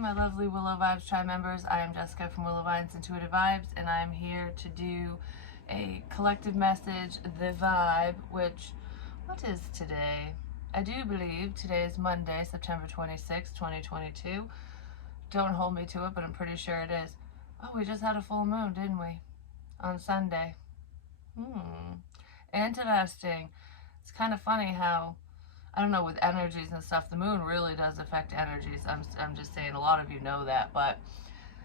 my lovely Willow Vibes Tribe members. I am Jessica from Willow Vines Intuitive Vibes, and I'm here to do a collective message, the vibe, which, what is today? I do believe today is Monday, September 26, 2022. Don't hold me to it, but I'm pretty sure it is. Oh, we just had a full moon, didn't we? On Sunday. Interesting. It's kind of funny how, I don't know, with energies and stuff, the moon really does affect energies. I'm just saying, a lot of you know that, but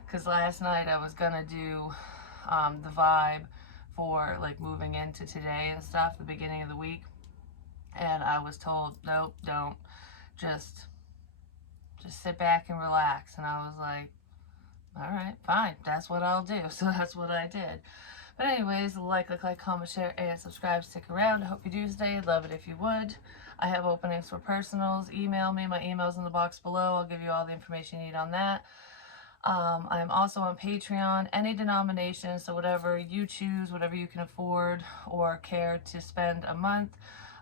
because last night I was gonna do the vibe for like moving into today and stuff, the beginning of the week, and I was told, nope, don't, just sit back and relax. And I was like, all right, fine, that's what I'll do. So that's what I did. But anyways, like, comment, share, and subscribe. Stick around. I hope you do stay. Love it if you would. I have openings for personals. Email me. My email's in the box below. I'll give you all the information you need on that. I'm also on Patreon. Any denomination, so whatever you choose, whatever you can afford or care to spend a month,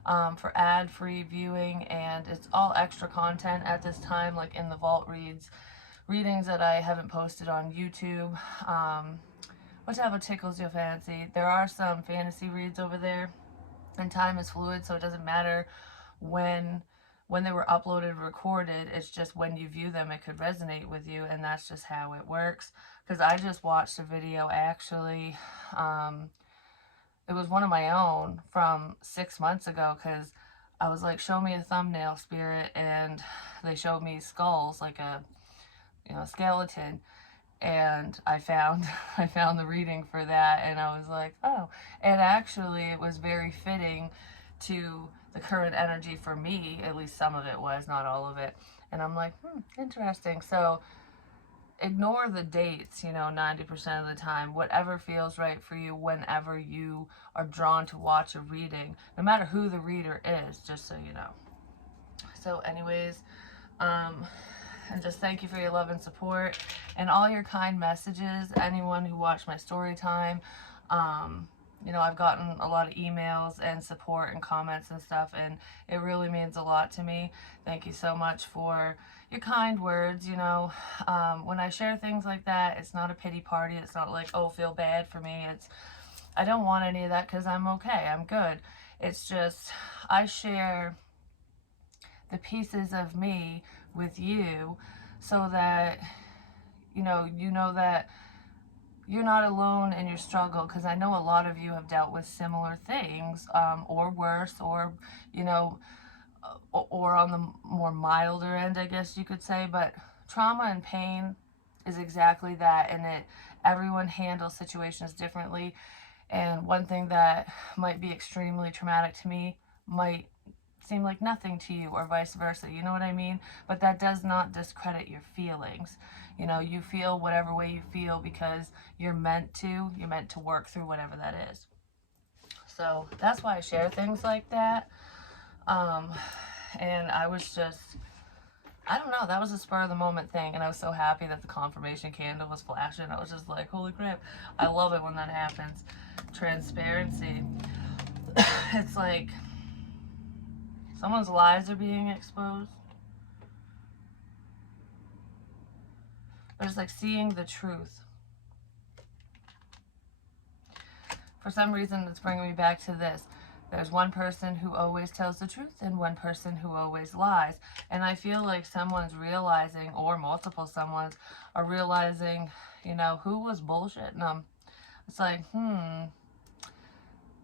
for ad-free viewing, and it's all extra content at this time, like in the vault readings that I haven't posted on YouTube. Whatever tickles your fancy. There are some fantasy reads over there, and time is fluid, so it doesn't matter when they were uploaded or recorded. It's just when you view them, it could resonate with you, and that's just how it works. Because I just watched a video, actually, it was one of my own from 6 months ago, because I was like, show me a thumbnail, spirit, and they showed me skulls, like a, skeleton. And I found the reading for that, and I was like, oh. And actually, it was very fitting to the current energy for me. At least some of it was, not all of it. And I'm like, interesting. So ignore the dates, 90% of the time. Whatever feels right for you whenever you are drawn to watch a reading, no matter who the reader is, just so you know. So anyways, and just thank you for your love and support and all your kind messages. Anyone who watched my story time, I've gotten a lot of emails and support and comments and stuff, and it really means a lot to me. Thank you so much for your kind words. When I share things like that, it's not a pity party. It's not like, oh, feel bad for me. I don't want any of that, because I'm okay. I'm good. It's just, I share the pieces of me with you, so that you know that you're not alone in your struggle, because I know a lot of you have dealt with similar things, or worse, or or on the more milder end, I guess you could say. But trauma and pain is exactly that, and everyone handles situations differently, and one thing that might be extremely traumatic to me might seem like nothing to you, or vice versa. You know what I mean? But that does not discredit your feelings. You feel whatever way you feel because you're meant to work through whatever that is. So that's why I share things like that. And I was just, I don't know, that was a spur of the moment thing, and I was so happy that the confirmation candle was flashing. I was just like, holy crap. I love it when that happens. Transparency. It's like someone's lies are being exposed. But it's like seeing the truth. For some reason, it's bringing me back to this. There's one person who always tells the truth and one person who always lies. And I feel like someone's realizing, or multiple someones are realizing, who was bullshitting them. It's like,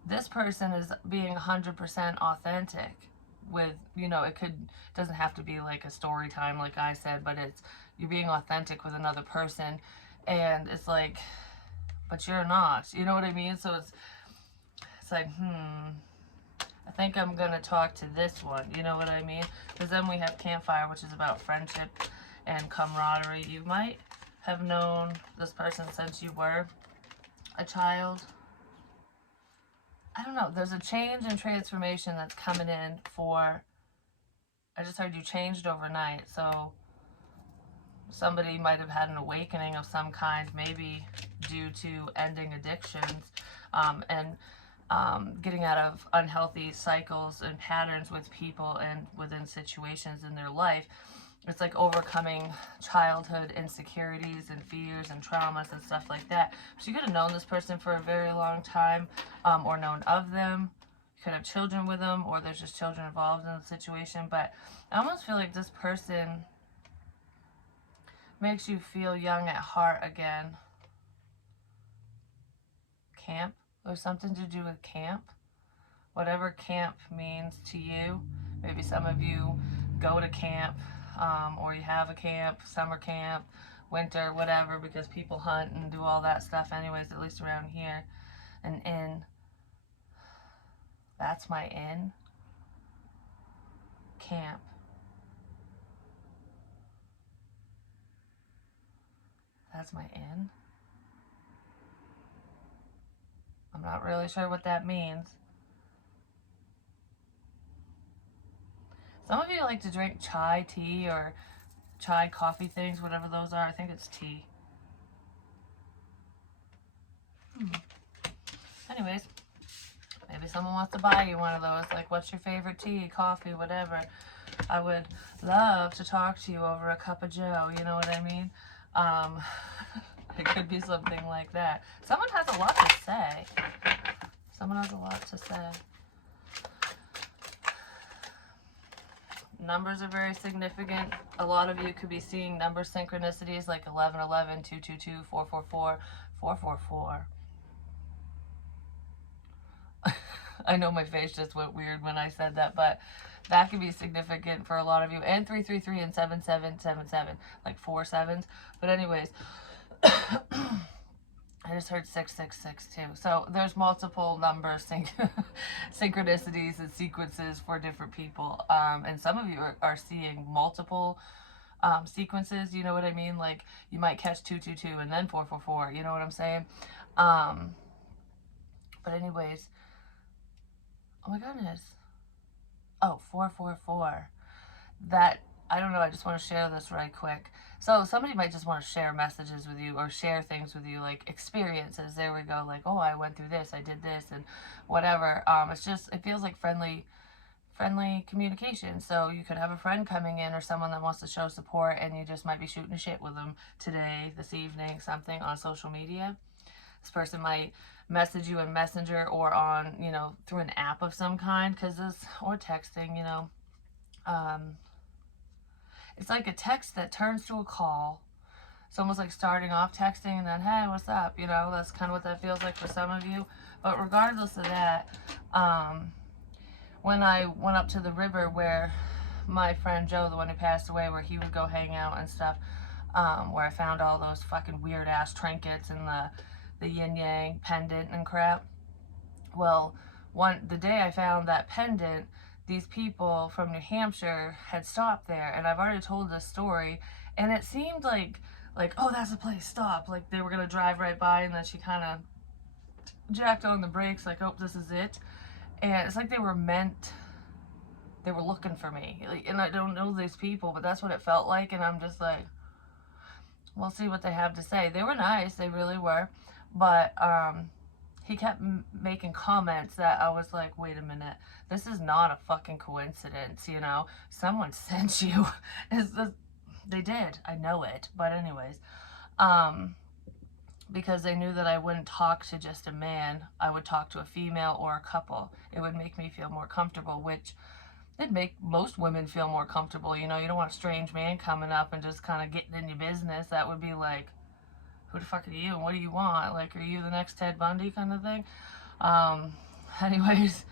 this person is being 100% authentic with, it doesn't have to be like a story time, like I said, but you're being authentic with another person, and it's like, but you're not, you know what I mean? So it's like, I think I'm gonna talk to this one, you know what I mean? Because then we have Campfire, which is about friendship and camaraderie. You might have known this person since you were a child. I don't know, there's a change and transformation that's coming in for, I just heard you changed overnight, so somebody might have had an awakening of some kind, maybe due to ending addictions, and getting out of unhealthy cycles and patterns with people and within situations in their life. it's like overcoming childhood insecurities and fears and traumas and stuff like that. So you could have known this person for a very long time, or known of them. You could have children with them, or there's just children involved in the situation. But I almost feel like this person makes you feel young at heart again. Camp, or something to do with camp. Whatever camp means to you. Maybe some of you go to camp, or you have a camp, summer camp, winter, whatever, because people hunt and do all that stuff anyways, at least around here. An inn. That's my inn. Camp. That's my inn. I'm not really sure what that means. Some of you like to drink chai tea or chai coffee things, whatever those are. I think it's tea. Anyways, maybe someone wants to buy you one of those. Like, what's your favorite tea, coffee, whatever. I would love to talk to you over a cup of joe, you know what I mean? It could be something like that. Someone has a lot to say. Someone has a lot to say. Numbers are very significant. A lot of you could be seeing number synchronicities like 1111, 222, 444, 444. I know my face just went weird when I said that, but that could be significant for a lot of you. And 333 and 7777, like 4 sevens. But anyways, I just heard 666 too. So there's multiple number synchronicities and sequences for different people. And some of you are seeing multiple sequences, you know what I mean? Like you might catch 222 and then 444, you know what I'm saying? But anyways, oh my goodness. Oh, 444. That, I don't know, I just want to share this right quick. So somebody might just want to share messages with you or share things with you, like experiences. There we go. Like, oh, I went through this, I did this, and whatever. It's just, it feels like friendly communication. So you could have a friend coming in or someone that wants to show support, and you just might be shooting a shit with them today, this evening, something on social media. This person might message you in Messenger or on, you know, through an app of some kind, because this, or texting, you know. It's like a text that turns to a call. It's almost like starting off texting and then, hey, what's up? You know, that's kind of what that feels like for some of you. But regardless of that, when I went up to the river where my friend Joe, the one who passed away, where he would go hang out and stuff, where I found all those fucking weird ass trinkets and the yin yang pendant and crap. Well, the day I found that pendant, these people from New Hampshire had stopped there, and I've already told this story, and it seemed like, oh, that's the place, stop. Like, they were going to drive right by, and then she kind of jacked on the brakes, like, oh, this is it. And it's like they were looking for me. And I don't know these people, but that's what it felt like, and I'm just like, we'll see what they have to say. They were nice, they really were, but, he kept making comments that I was like, wait a minute, this is not a fucking coincidence, you know? Someone sent you. They did, I know it, but anyways, because they knew that I wouldn't talk to just a man, I would talk to a female or a couple. It would make me feel more comfortable, which it'd make most women feel more comfortable, you know? You don't want a strange man coming up and just kind of getting in your business. That would be like, who the fuck are you and what do you want? Like, are you the next Ted Bundy kind of thing? Anyways,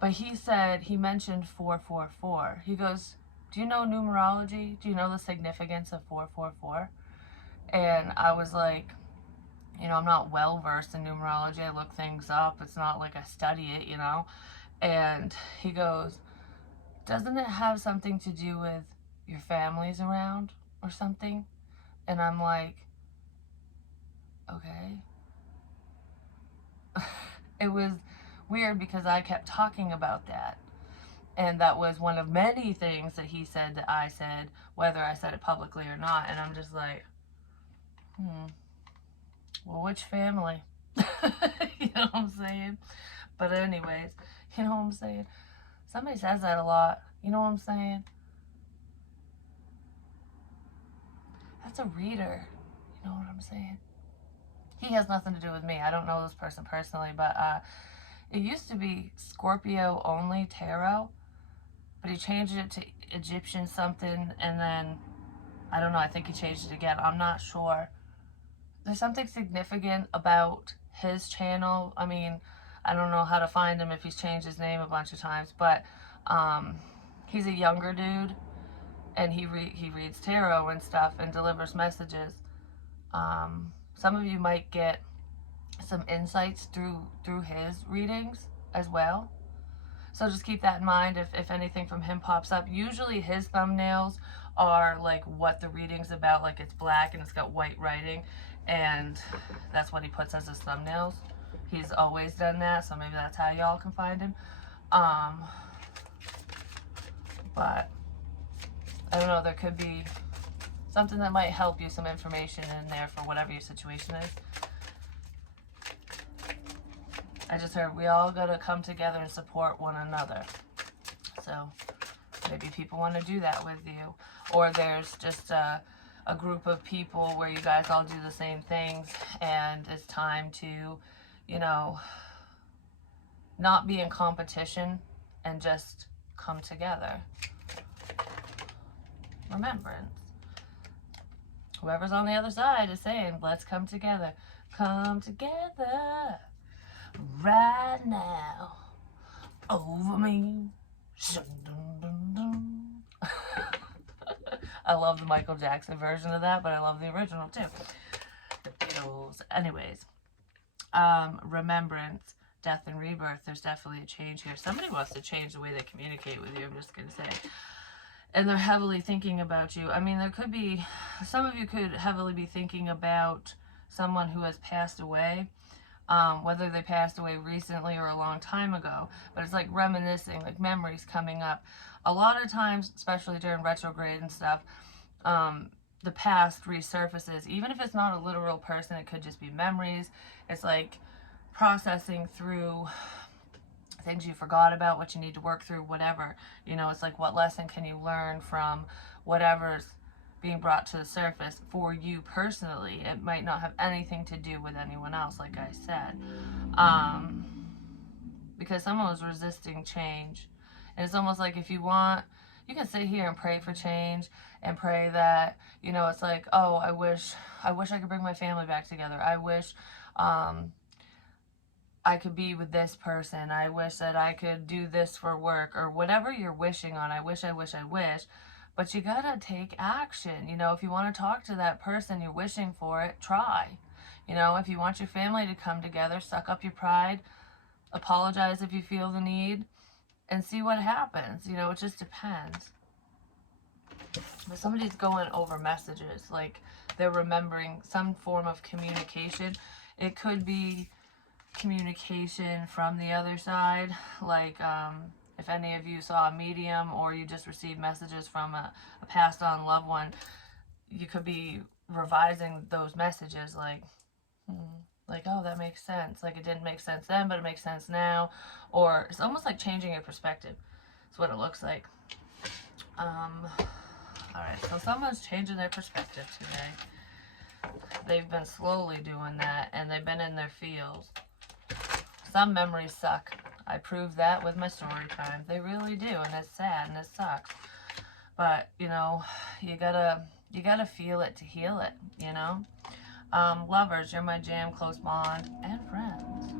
but he mentioned 444. He goes, do you know numerology? Do you know the significance of 444? And I was like, you know, I'm not well versed in numerology. I look things up. It's not like I study it, you know? And he goes, doesn't it have something to do with your family's around or something? And I'm like, okay. It was weird because I kept talking about that. And that was one of many things that he said that I said, whether I said it publicly or not. And I'm just like, well, which family? You know what I'm saying? But anyways, you know what I'm saying? Somebody says that a lot. You know what I'm saying? That's a reader. You know what I'm saying? He has nothing to do with me. I don't know this person personally, but it used to be Scorpio only tarot, but he changed it to Egyptian something, and then I don't know, I think he changed it again. I'm not sure. There's something significant about his channel. I mean, I don't know how to find him if he's changed his name a bunch of times, but he's a younger dude, and he reads tarot and stuff and delivers messages. Some of you might get some insights through his readings as well. So just keep that in mind if anything from him pops up. Usually his thumbnails are like what the reading's about, like it's black and it's got white writing, and that's what he puts as his thumbnails. He's always done that, so maybe that's how y'all can find him. But I don't know, there could be something that might help you, some information in there for whatever your situation is. I just heard we all gotta come together and support one another. So maybe people want to do that with you. Or there's just a group of people where you guys all do the same things, and it's time to, you know, not be in competition and just come together. Remembrance. Whoever's on the other side is saying, let's come together. Come together right now over me. I love the Michael Jackson version of that, but I love the original too. The Beatles. Anyways, remembrance, death and rebirth. There's definitely a change here. Somebody wants to change the way they communicate with you, I'm just going to say. And they're heavily thinking about you. I mean, there could be, some of you could heavily be thinking about someone who has passed away. Whether they passed away recently or a long time ago, but it's like reminiscing, like memories coming up. A lot of times, especially during retrograde and stuff, the past resurfaces. Even if it's not a literal person, it could just be memories. It's like processing through things you forgot about, what you need to work through, whatever. You know, it's like, what lesson can you learn from whatever's being brought to the surface for you personally. It might not have anything to do with anyone else, like I said. Because someone was resisting change. And it's almost like if you want, you can sit here and pray for change and pray that, you know, it's like, oh, I wish I could bring my family back together. I wish I could be with this person. I wish that I could do this for work, or whatever you're wishing on. I wish. But you gotta take action. You know, if you want to talk to that person you're wishing for it, try. You know, if you want your family to come together, suck up your pride, apologize if you feel the need, and see what happens. You know, it just depends. But somebody's going over messages, like they're remembering some form of communication. It could be communication from the other side, like if any of you saw a medium or you just received messages from a passed on loved one, you could be revising those messages, like, oh, that makes sense. Like, it didn't make sense then, but it makes sense now. Or it's almost like changing your perspective. That's what it looks like. Alright, so someone's changing their perspective today. They've been slowly doing that, and they've been in their feels. Some memories suck. I proved that with my story time. They really do, and it's sad and it sucks. But, you know, you gotta feel it to heal it, you know? Lovers, you're my jam, close bond, and friends.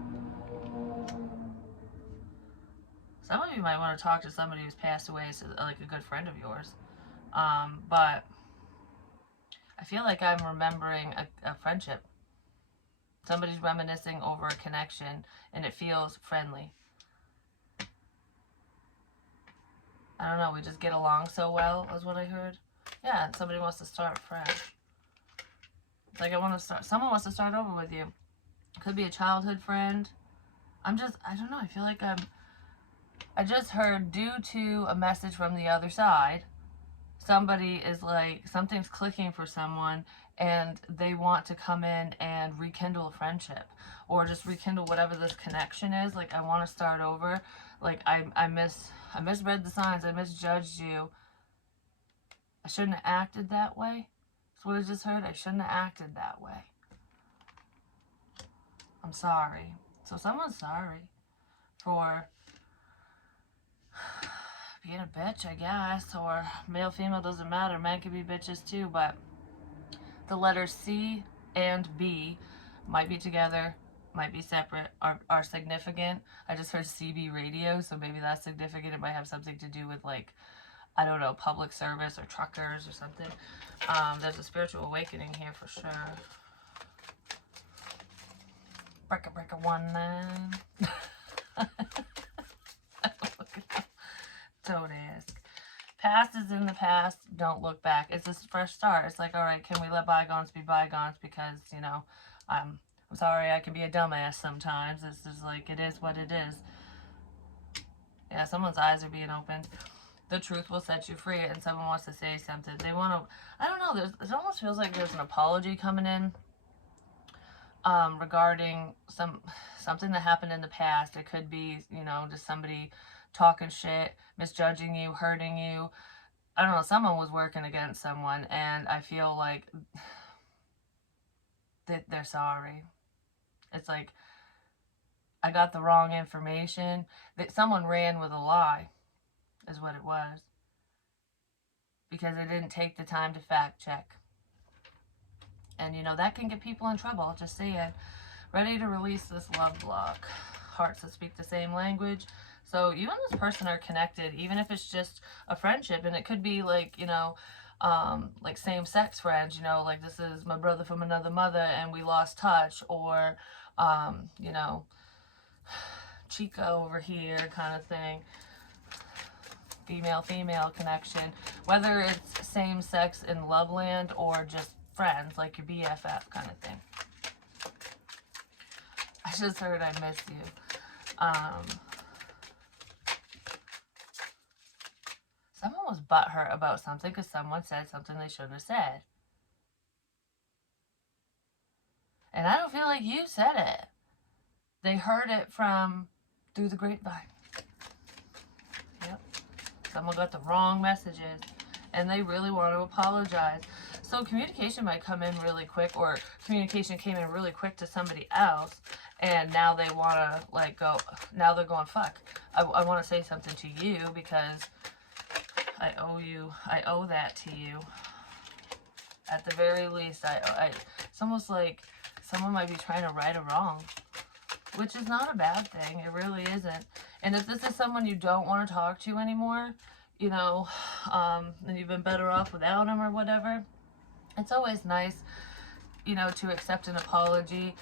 Some of you might want to talk to somebody who's passed away, so like a good friend of yours. But I feel like I'm remembering a friendship. Somebody's reminiscing over a connection, and it feels friendly. I don't know, we just get along so well, is what I heard. Yeah, and somebody wants to start fresh. It's like someone wants to start over with you. Could be a childhood friend. I don't know, I feel like I just heard, due to a message from the other side, somebody is like, something's clicking for someone, and they want to come in and rekindle a friendship, or just rekindle whatever this connection is. Like, I want to start over. Like, I misread the signs. I misjudged you. I shouldn't have acted that way. That's what I just heard. I shouldn't have acted that way. I'm sorry. So someone's sorry for being a bitch, I guess. Or male, female, doesn't matter. Men can be bitches too, but the letters C and B might be together, might be separate, are significant. I just heard CB radio, so maybe that's significant. It might have something to do with, like, I don't know, public service or truckers or something. There's a spiritual awakening here for sure. Breaker, breaker, 1-9. Don't ask. Past is in the past. Don't look back. It's a fresh start. It's like, all right, can we let bygones be bygones? Because, you know, I'm sorry, I can be a dumbass sometimes. This is like, it is what it is. Yeah, someone's eyes are being opened. The truth will set you free, and someone wants to say something. They want to, I don't know, it almost feels like there's an apology coming in regarding something that happened in the past. It could be, you know, just somebody talking shit, misjudging you, hurting you. I don't know, someone was working against someone, and I feel like they're sorry. It's like, I got the wrong information. That someone ran with a lie is what it was. Because they didn't take the time to fact check. And, you know, that can get people in trouble. Just saying. Ready to release this love block. Hearts that speak the same language. So you and this person are connected, even if it's just a friendship. And it could be like, you know, like same-sex friends, you know, like this is my brother from another mother and we lost touch. Or, you know, Chico over here kind of thing. Female-female connection. Whether it's same-sex in Loveland or just friends, like your BFF kind of thing. I just heard I miss you. Someone was butthurt about something because someone said something they shouldn't have said. And I don't feel like you said it. They heard it through the grapevine. Yep. Someone got the wrong messages and they really want to apologize. So communication might come in really quick, or communication came in really quick to somebody else, and now they want to, like, go, now they're going, fuck, I want to say something to you because I owe that to you. At the very least, it's almost like someone might be trying to right a wrong, which is not a bad thing. It really isn't. And if this is someone you don't want to talk to anymore, you know, and you've been better off without them or whatever, it's always nice, you know, to accept an apology.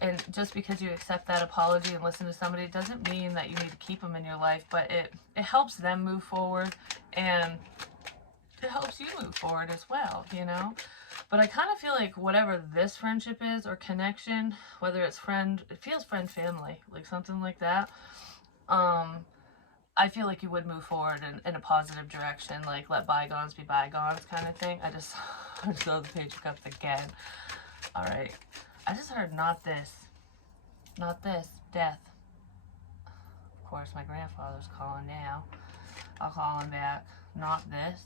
And just because you accept that apology and listen to somebody doesn't mean that you need to keep them in your life, but it helps them move forward, and it helps you move forward as well, you know. But I kind of feel like whatever this friendship is or connection, whether it's friend, it feels friend family, like something like that. I feel like you would move forward in a positive direction, like let bygones be bygones kind of thing. I just saw the page of cups again. All right. I just heard not this, death. Of course, my grandfather's calling now. I'll call him back. Not this.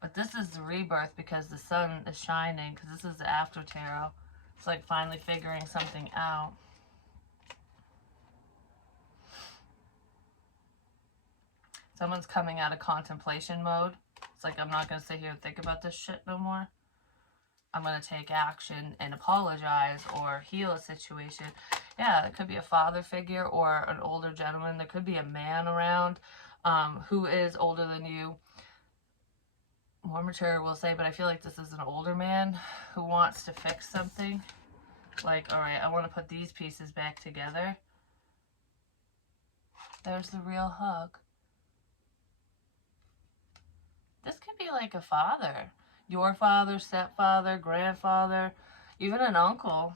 But this is the rebirth because the sun is shining, because this is the after tarot. It's like finally figuring something out. Someone's coming out of contemplation mode. It's like, I'm not going to sit here and think about this shit no more. I'm going to take action and apologize or heal a situation. Yeah, it could be a father figure or an older gentleman. There could be a man around who is older than you. More mature, we'll say, but I feel like this is an older man who wants to fix something. Like, all right, I want to put these pieces back together. There's the real hug. This could be like a father. Your father, stepfather, grandfather, even an uncle.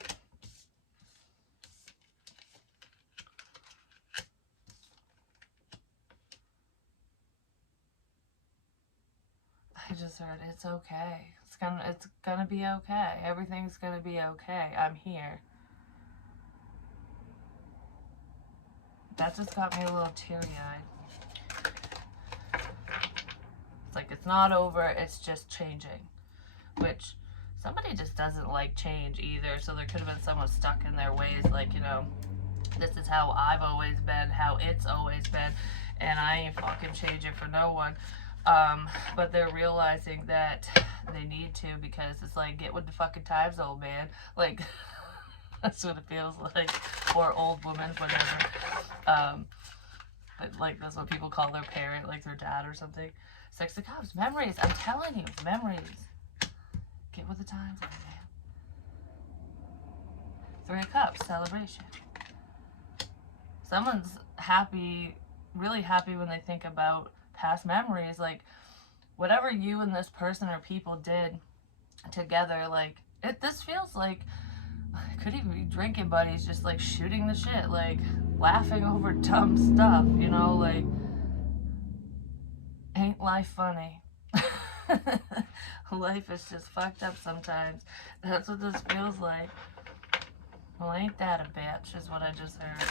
I just heard it's okay. It's gonna be okay. Everything's gonna be okay. I'm here. That just got me a little teary-eyed. It's like, it's not over, it's just changing. Which, somebody just doesn't like change either, so there could have been someone stuck in their ways, like, you know, this is how I've always been, how it's always been, and I ain't fucking changing for no one. But they're realizing that they need to, because it's like, get with the fucking times, old man. Like, that's what it feels like. Or old woman, whatever. But like, that's what people call their parent, like their dad or something. Six of Cups, memories. I'm telling you, memories. Get with the times, old man. Three of Cups, celebration. Someone's happy, really happy when they think about past memories. Like, whatever you and this person or people did together, like, this feels like, it could even be drinking buddies, just like shooting the shit, like laughing over dumb stuff, you know, like, ain't life funny? Life is just fucked up sometimes. That's what this feels like. Well, ain't that a bitch, is what I just heard.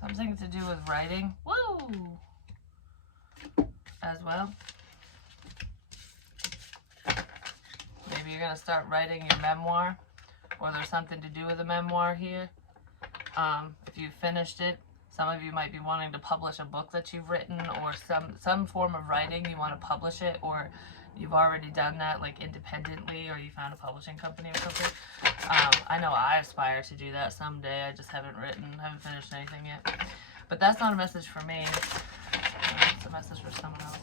Something to do with writing. Woo! As well. Maybe you're going to start writing your memoir, or there's something to do with a memoir here. If you finished it, some of you might be wanting to publish a book that you've written, or some form of writing, you want to publish it, or you've already done that, like, independently, or you found a publishing company or something. I know I aspire to do that someday. I just haven't finished anything yet. But that's not a message for me. It's a message for someone else.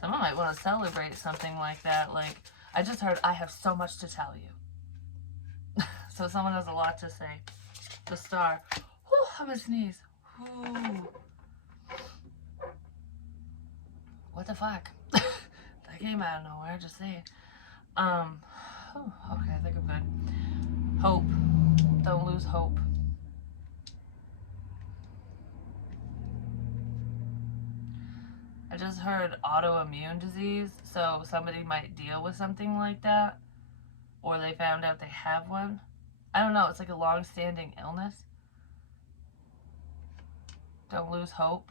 Someone might want to celebrate something like that. Like, I just heard, I have so much to tell you. So someone has a lot to say. The Star. Whew, I'm gonna sneeze. Whew. What the fuck? That came out of nowhere, just saying. Okay, I think I'm good. Hope. Don't lose hope. I just heard autoimmune disease, so somebody might deal with something like that, or they found out they have one. I don't know, it's like a long-standing illness. Don't lose hope.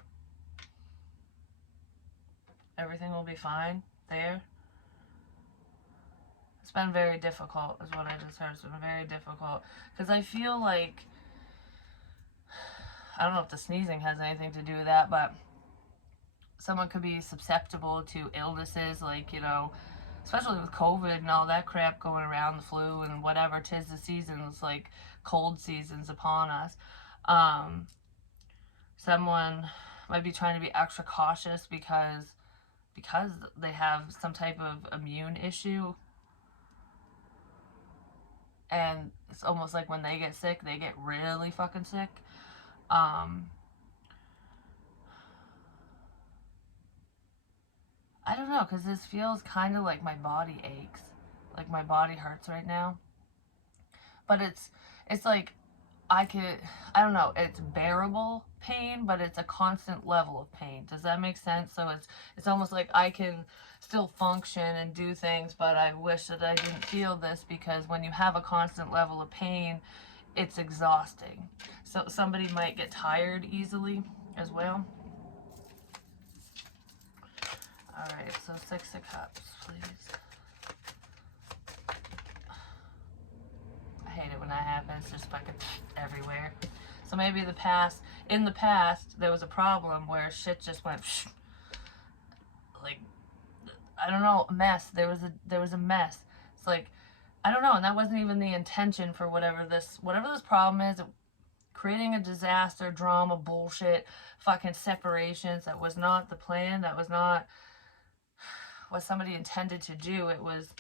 Everything will be fine there. It's been very difficult, is what I just heard. It's been very difficult. Because I feel like, I don't know if the sneezing has anything to do with that, but someone could be susceptible to illnesses, like, you know, especially with COVID and all that crap going around, the flu and whatever. 'Tis the seasons, like cold seasons upon us. Someone might be trying to be extra cautious because they have some type of immune issue. And it's almost like when they get sick, they get really fucking sick. I don't know, because this feels kind of like my body aches. Like my body hurts right now. But it's like, I don't know, it's bearable pain, but it's a constant level of pain. Does that make sense? So it's almost like I can still function and do things, but I wish that I didn't feel this, because when you have a constant level of pain, it's exhausting. So somebody might get tired easily as well. Alright, so 6 of Cups, please. I hate it when that happens, just fucking everywhere. So maybe in the past, there was a problem where shit just went, like, I don't know, a mess. There was a mess. It's like, I don't know, and that wasn't even the intention for whatever this problem is. Creating a disaster, drama, bullshit, fucking separations. That was not the plan. That was not what somebody intended to do. It was,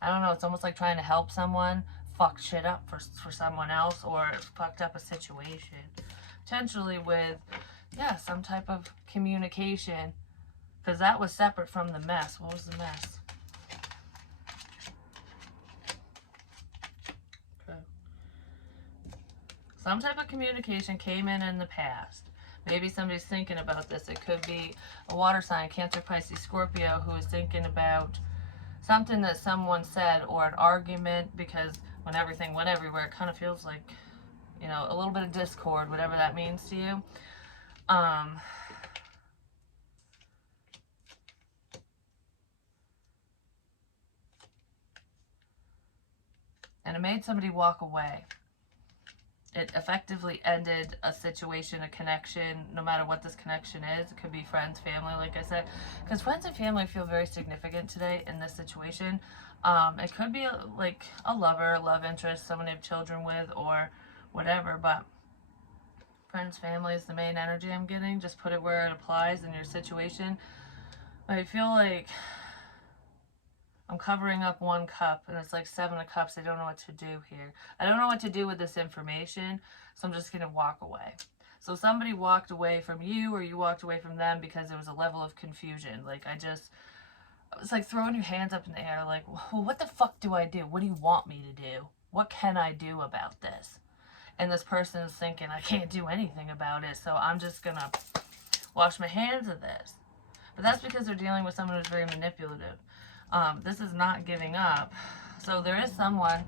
I don't know, it's almost like trying to help someone fuck shit up for someone else, or fucked up a situation. Potentially with, yeah, some type of communication, because that was separate from the mess. What was the mess? Okay. Some type of communication came in the past. Maybe somebody's thinking about this. It could be a water sign, Cancer, Pisces, Scorpio, who is thinking about something that someone said, or an argument, because when everything went everywhere, it kind of feels like, you know, a little bit of discord, whatever that means to you. And it made somebody walk away. It effectively ended a situation, a connection, no matter what this connection is. It could be friends, family, like I said, because friends and family feel very significant today in this situation. It could be like a lover, love interest, someone you have children with, or whatever, but friends, family is the main energy I'm getting. Just put it where it applies in your situation. I feel like I'm covering up one cup, and it's like 7 of cups. I don't know what to do here. I don't know what to do with this information, so I'm just going to walk away. So somebody walked away from you, or you walked away from them because there was a level of confusion. Like, it's like throwing your hands up in the air, like, well, what the fuck do I do? What do you want me to do? What can I do about this? And this person is thinking, I can't do anything about it, so I'm just going to wash my hands of this. But that's because they're dealing with someone who's very manipulative. This is not giving up. So there is someone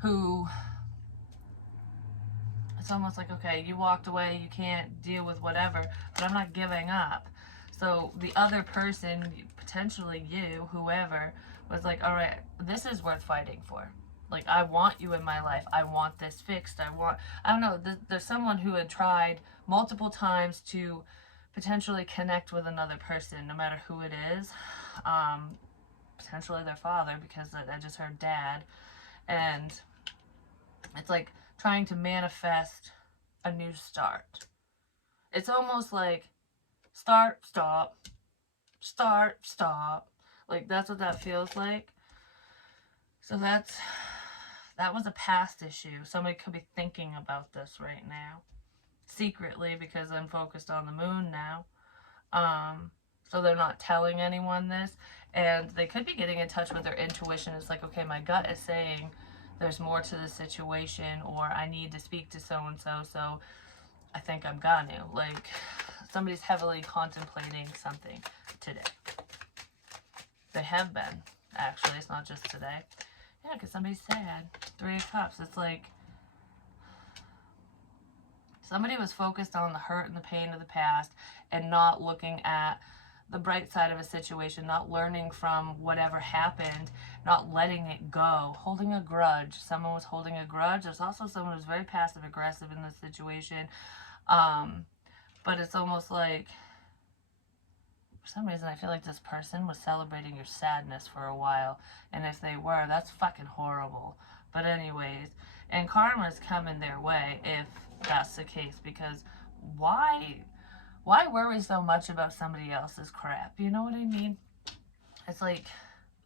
who, it's almost like, okay, you walked away, you can't deal with whatever, but I'm not giving up. So the other person, potentially you, whoever, was like, all right, this is worth fighting for. Like, I want you in my life. I want this fixed. I don't know, there's someone who had tried multiple times to potentially connect with another person, no matter who it is. Potentially their father, because I just heard dad. And it's like trying to manifest a new start. It's almost like start, stop, start, stop. Like, that's what that feels like. So that was a past issue. Somebody could be thinking about this right now, secretly, because I'm focused on the moon now. So they're not telling anyone this, and they could be getting in touch with their intuition. It's like, okay, my gut is saying there's more to the situation, or I need to speak to so-and-so, so I think I'm gonna. Like, somebody's heavily contemplating something today. They have been, actually. It's not just today. Yeah, because somebody's sad. 3 of Cups. It's like somebody was focused on the hurt and the pain of the past and not looking at the bright side of a situation, not learning from whatever happened, not letting it go, holding a grudge. Someone was holding a grudge. There's also someone who's very passive aggressive in this situation. But it's almost like, for some reason, I feel like this person was celebrating your sadness for a while. And if they were, that's fucking horrible. But anyways, and karma's coming their way if that's the case, because why worry so much about somebody else's crap? You know what I mean? It's like,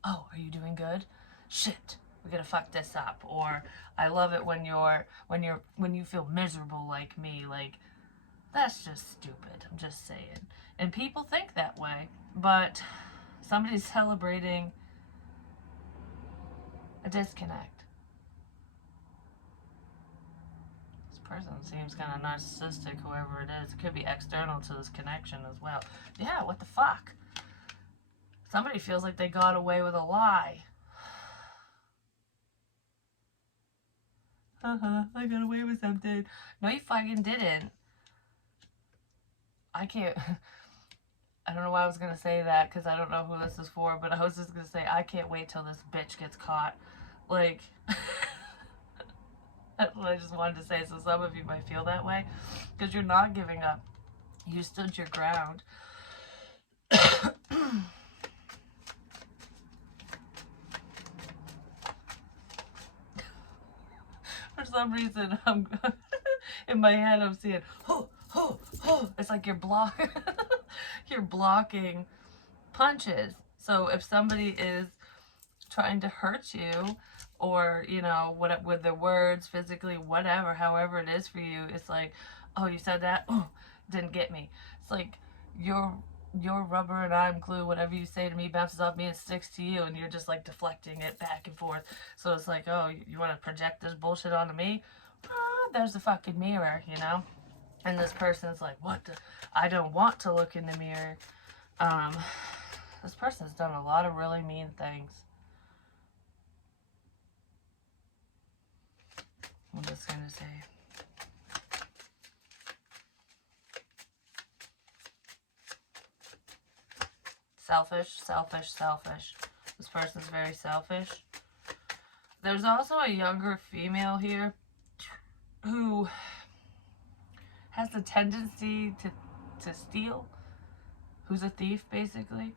oh, are you doing good? Shit, we're gonna fuck this up. Or I love it when you feel miserable like me. Like, that's just stupid. I'm just saying. And people think that way, but somebody's celebrating a disconnect. Person seems kind of narcissistic, whoever it is. It could be external to this connection as well. Yeah, what the fuck? Somebody feels like they got away with a lie. I got away with something. No, you fucking didn't. I can't... I don't know why I was going to say that, because I don't know who this is for, but I was just going to say, I can't wait till this bitch gets caught. Like... That's what I just wanted to say. So some of you might feel that way, because you're not giving up. You stood your ground. For some reason, I'm in my head, I'm seeing, it's like you're blocking punches. So if somebody is trying to hurt you, or, you know, what, with their words, physically, whatever, however it is for you, it's like, oh, you said that? Oh, didn't get me. It's like your rubber and I'm glue, whatever you say to me bounces off me and sticks to you, and you're just like deflecting it back and forth. So it's like, oh, you want to project this bullshit onto me? There's the fucking mirror, you know? And this person's like, what the? I don't want to look in the mirror. This person's done a lot of really mean things. trying to say? Selfish, selfish, selfish. This person's very selfish. There's also a younger female here who has the tendency to steal, who's a thief, basically.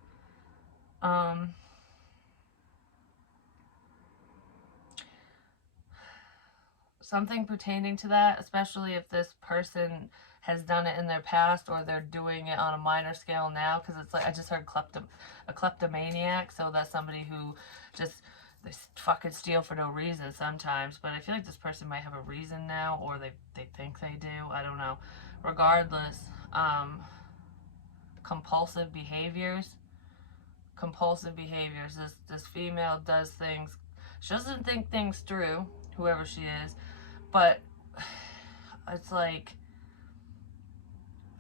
Something pertaining to that, especially if this person has done it in their past or they're doing it on a minor scale now, because it's like, I just heard a kleptomaniac, so that's somebody who just, they fucking steal for no reason sometimes, but I feel like this person might have a reason now, or they think they do, I don't know. Regardless, compulsive behaviors. This female does things, she doesn't think things through, whoever she is, but it's like,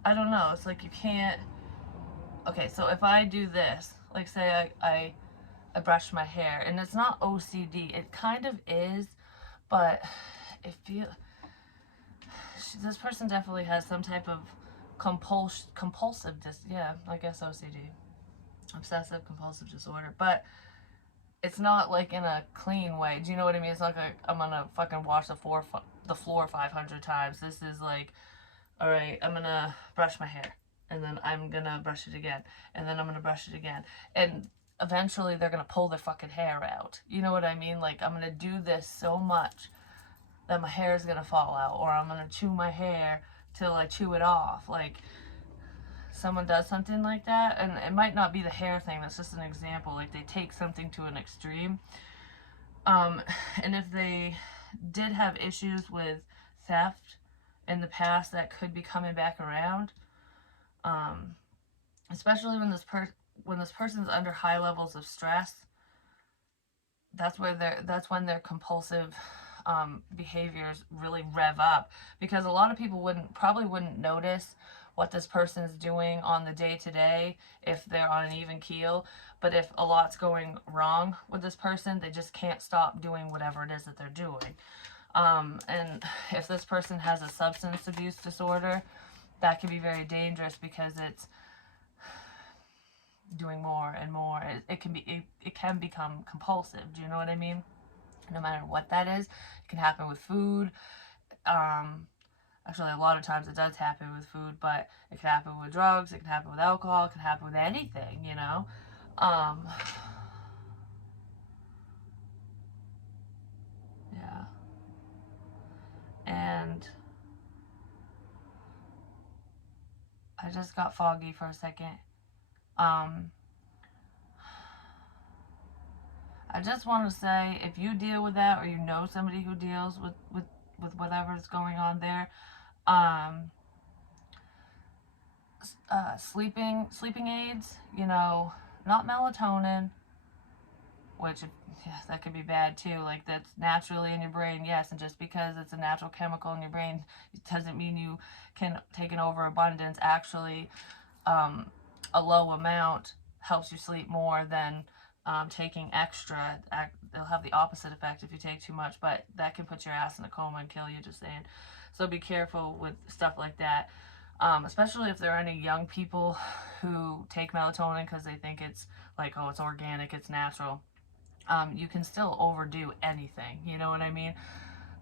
I don't know, it's like you can't, okay, so if I do this, like say I brush my hair, and it's not OCD, it kind of is, but this person definitely has some type of compulsive, yeah, I guess OCD, obsessive compulsive disorder, but it's not like in a clean way. Do you know what I mean? It's not like I'm gonna fucking wash the floor 500 times. This is like, all right, I'm gonna brush my hair, and then I'm gonna brush it again, and then I'm gonna brush it again, and eventually they're gonna pull their fucking hair out. You know what I mean? Like, I'm gonna do this so much that my hair is gonna fall out, or I'm gonna chew my hair till I chew it off. Like, someone does something like that, and it might not be the hair thing, that's just an example, like they take something to an extreme. And if they did have issues with theft in the past, that could be coming back around, especially when this person's under high levels of stress. That's when their compulsive behaviors really rev up, because a lot of people probably wouldn't notice what this person's doing on the day-to-day if they're on an even keel, but if a lot's going wrong with this person, they just can't stop doing whatever it is that they're doing. And if this person has a substance abuse disorder, that can be very dangerous, because it's doing more and more. It can become compulsive. Do you know what I mean? No matter what that is, it can happen with food. Actually, a lot of times it does happen with food, but it can happen with drugs, it can happen with alcohol, it can happen with anything, you know? Yeah. And I just got foggy for a second. I just want to say, if you deal with that, or you know somebody who deals with whatever's going on there, sleeping aids, you know, not melatonin, which, yeah, that could be bad too. Like, that's naturally in your brain, yes, and just because it's a natural chemical in your brain, it doesn't mean you can take an overabundance. Actually, a low amount helps you sleep more than taking extra. They'll have the opposite effect if you take too much, but that can put your ass in a coma and kill you, just saying. So be careful with stuff like that, especially if there are any young people who take melatonin because they think it's like, oh, it's organic, it's natural. You can still overdo anything, you know what I mean?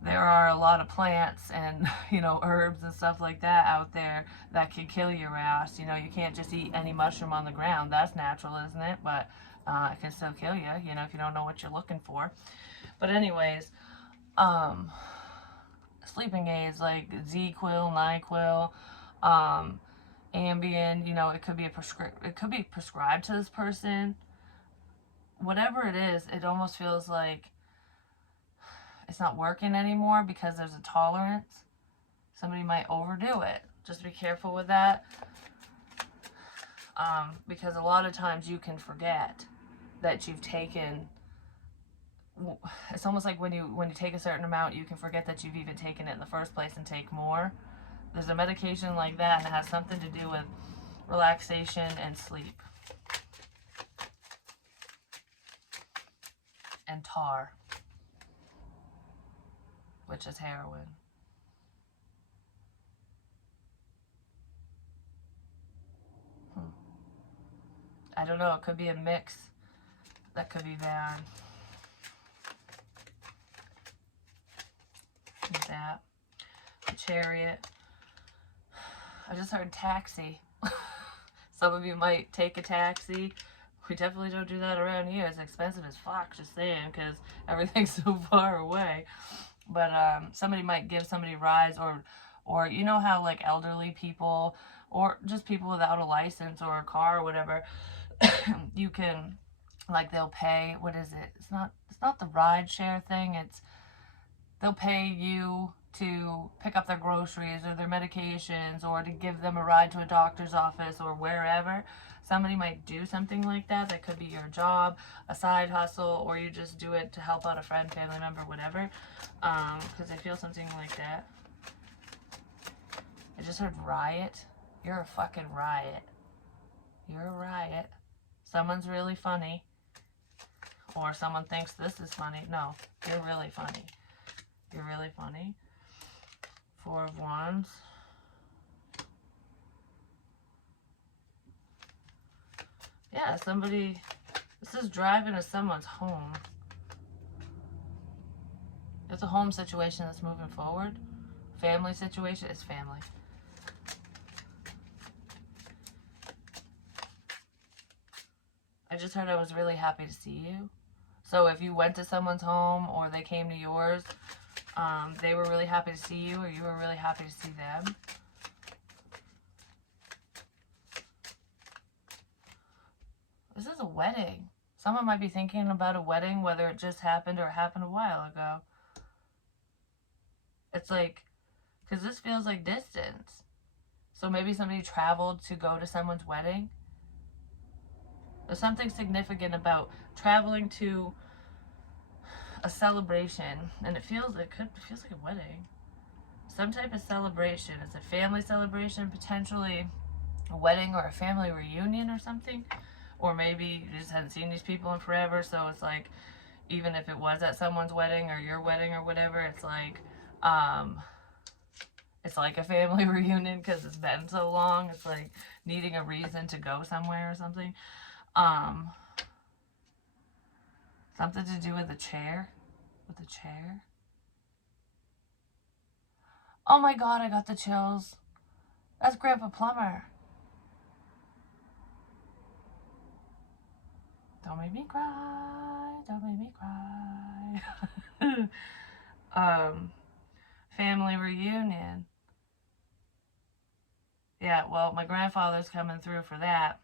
There are a lot of plants and, you know, herbs and stuff like that out there that can kill your ass. You know, you can't just eat any mushroom on the ground. That's natural, isn't it? But it can still kill you, you know, if you don't know what you're looking for. But anyways, sleeping aids like Z-Quil, NyQuil, Ambien, you know, it could be prescribed to this person. Whatever it is, it almost feels like it's not working anymore because there's a tolerance. Somebody might overdo it. Just be careful with that. Because a lot of times you can forget that you've taken. It's almost like when you take a certain amount, you can forget that you've even taken it in the first place and take more. There's a medication like that, and it has something to do with relaxation and sleep. And tar, which is heroin. I don't know, it could be a mix that could be bad. Like that. The Chariot. I just heard taxi. Some of you might take a taxi. We definitely don't do that around here. It's expensive as fuck, just saying, because everything's so far away. But somebody might give somebody rides, or you know how like elderly people, or just people without a license or a car or whatever, you can, like, they'll pay, what is it? It's not the ride share thing. They'll pay you to pick up their groceries or their medications, or to give them a ride to a doctor's office or wherever. Somebody might do something like that. That could be your job, a side hustle, or you just do it to help out a friend, family member, whatever. Because I feel something like that. I just heard riot. You're a fucking riot. You're a riot. Someone's really funny. Or someone thinks this is funny. No, you're really funny. You're really funny. 4 of Wands. Yeah, somebody, this is driving to someone's home. It's a home situation that's moving forward. Family situation is family. I just heard I was really happy to see you. So if you went to someone's home or they came to yours, they were really happy to see you, or you were really happy to see them. This is a wedding. Someone might be thinking about a wedding, whether it just happened or happened a while ago. It's like, because this feels like distance. So maybe somebody traveled to go to someone's wedding. There's something significant about traveling to a celebration, and it feels like a wedding. Some type of celebration. It's a family celebration, potentially a wedding or a family reunion or something. Or maybe you just hadn't seen these people in forever, so it's like, even if it was at someone's wedding or your wedding or whatever, it's like a family reunion because it's been so long. It's like needing a reason to go somewhere or something. Something to do with the chair. With the chair. Oh my god, I got the chills. That's Grandpa Plumber. Don't make me cry. Don't make me cry. Family reunion. Yeah, well, my grandfather's coming through for that.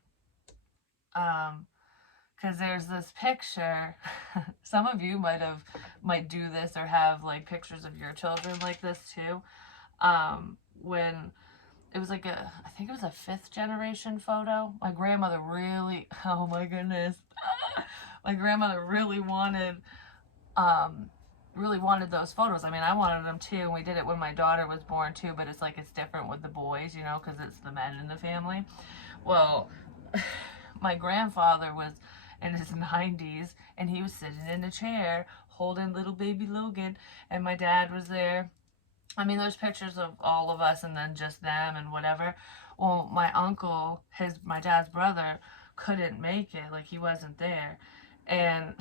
Because there's this picture. Some of you might do this or have like pictures of your children like this too. When it was like I think it was a 5th generation photo. My grandmother really, oh my goodness, my grandmother really wanted those photos. I mean, I wanted them too, and we did it when my daughter was born too, but it's like it's different with the boys, you know, because it's the men in the family. Well, my grandfather was in his 90s, and he was sitting in a chair holding little baby Logan, and my dad was there. I mean, there's pictures of all of us and then just them and whatever. Well, my uncle, my dad's brother, couldn't make it. Like, he wasn't there. And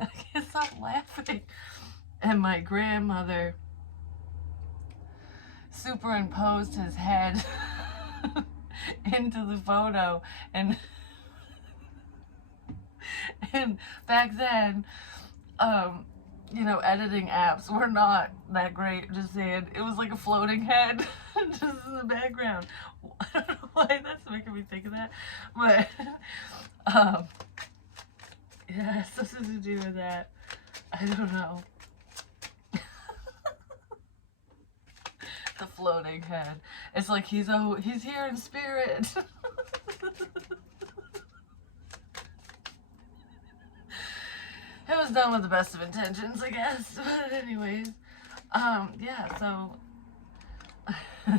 I can't stop laughing. And my grandmother superimposed his head into the photo. And back then, you know, editing apps were not that great. Just saying, it was like a floating head just in the background. I don't know why that's making me think of that, but yeah, something to do with that. I don't know. The floating head. It's like he's here in spirit. It was done with the best of intentions, I guess. But anyways, yeah, so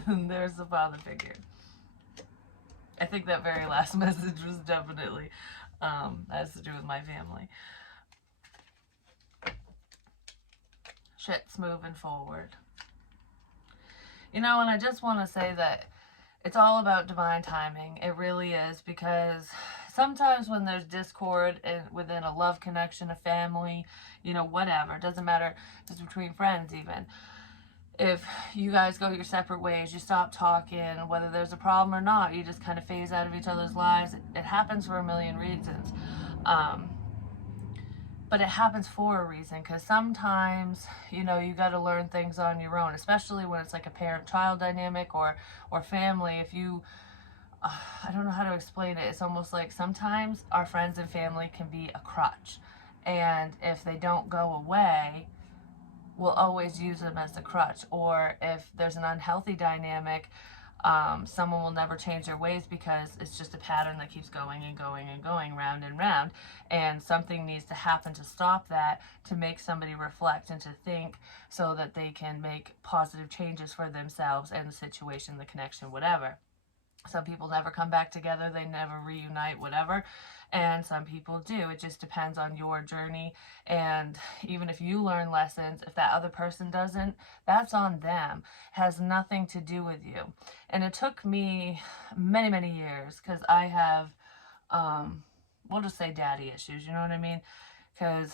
there's the father figure. I think that very last message was definitely has to do with my family. Shit's moving forward. You know, and I just want to say that it's all about divine timing. It really is, because sometimes when there's discord within a love connection, a family, you know, whatever, it doesn't matter, just between friends even. If you guys go your separate ways, you stop talking, whether there's a problem or not, you just kind of phase out of each other's lives. It happens for a million reasons. Um, but it happens for a reason, because sometimes, you know, you got to learn things on your own, especially when it's like a parent-child dynamic, or family. If you I don't know how to explain it. It's almost like sometimes our friends and family can be a crutch, and if they don't go away, we'll always use them as a crutch. Or if there's an unhealthy dynamic, someone will never change their ways, because it's just a pattern that keeps going and going and going, round and round. And something needs to happen to stop that, to make somebody reflect and to think, so that they can make positive changes for themselves and the situation, the connection, whatever. Some people never come back together, they never reunite, whatever. And some people do. It just depends on your journey. And even if you learn lessons, if that other person doesn't, that's on them. It has nothing to do with you. And it took me many, many years, because I have, we'll just say daddy issues, you know what I mean? Because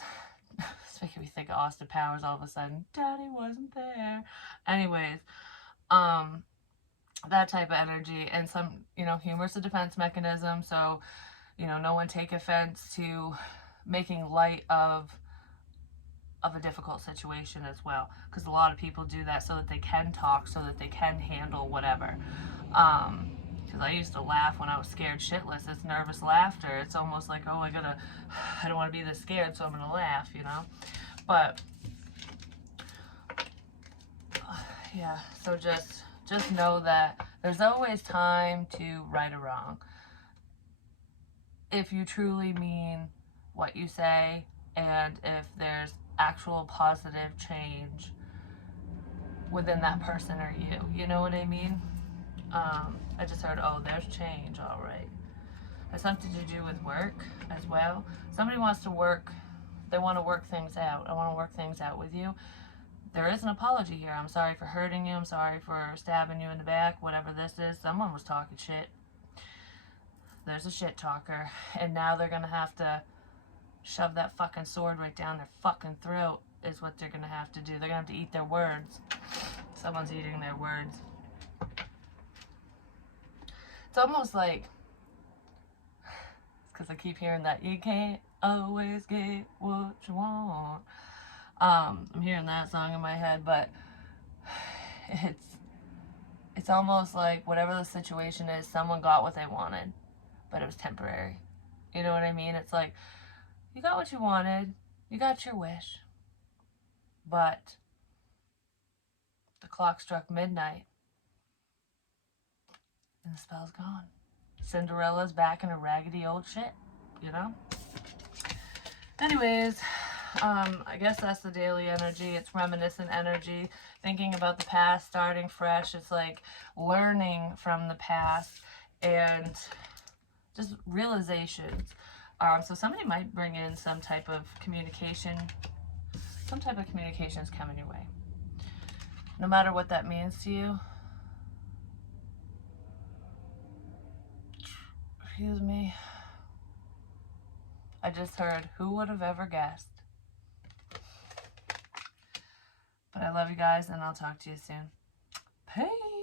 it's making me think of Austin Powers all of a sudden. Daddy wasn't there. Anyways, that type of energy. And some, you know, humor's a defense mechanism, so, you know, no one take offense to making light of a difficult situation as well, because a lot of people do that so that they can talk, so that they can handle whatever. Because I used to laugh when I was scared shitless. It's nervous laughter. It's almost like, oh, I don't want to be this scared, so I'm gonna laugh, you know. But yeah, so just know that there's always time to right or wrong, if you truly mean what you say, and if there's actual positive change within that person or you. You know what I mean? I just heard, oh, there's change, all right. It has something to do with work as well. Somebody wants to work, they want to work things out. I want to work things out with you. There is an apology here. I'm sorry for hurting you. I'm sorry for stabbing you in the back, whatever this is. Someone was talking shit. There's a shit talker. And now they're going to have to shove that fucking sword right down their fucking throat, is what they're going to have to do. They're going to have to eat their words. Someone's eating their words. It's almost like, it's because I keep hearing that, you can't always get what you want. I'm hearing that song in my head, but it's almost like whatever the situation is, someone got what they wanted, but it was temporary. You know what I mean? It's like, you got what you wanted, you got your wish, but the clock struck midnight and the spell's gone. Cinderella's back in a raggedy old shit, you know? Anyways, I guess that's the daily energy. It's reminiscent energy, thinking about the past, starting fresh. It's like learning from the past and just realizations. So somebody might bring in some type of communication. Some type of communication is coming your way. No matter what that means to you. Excuse me. I just heard, who would have ever guessed? But I love you guys, and I'll talk to you soon. Peace.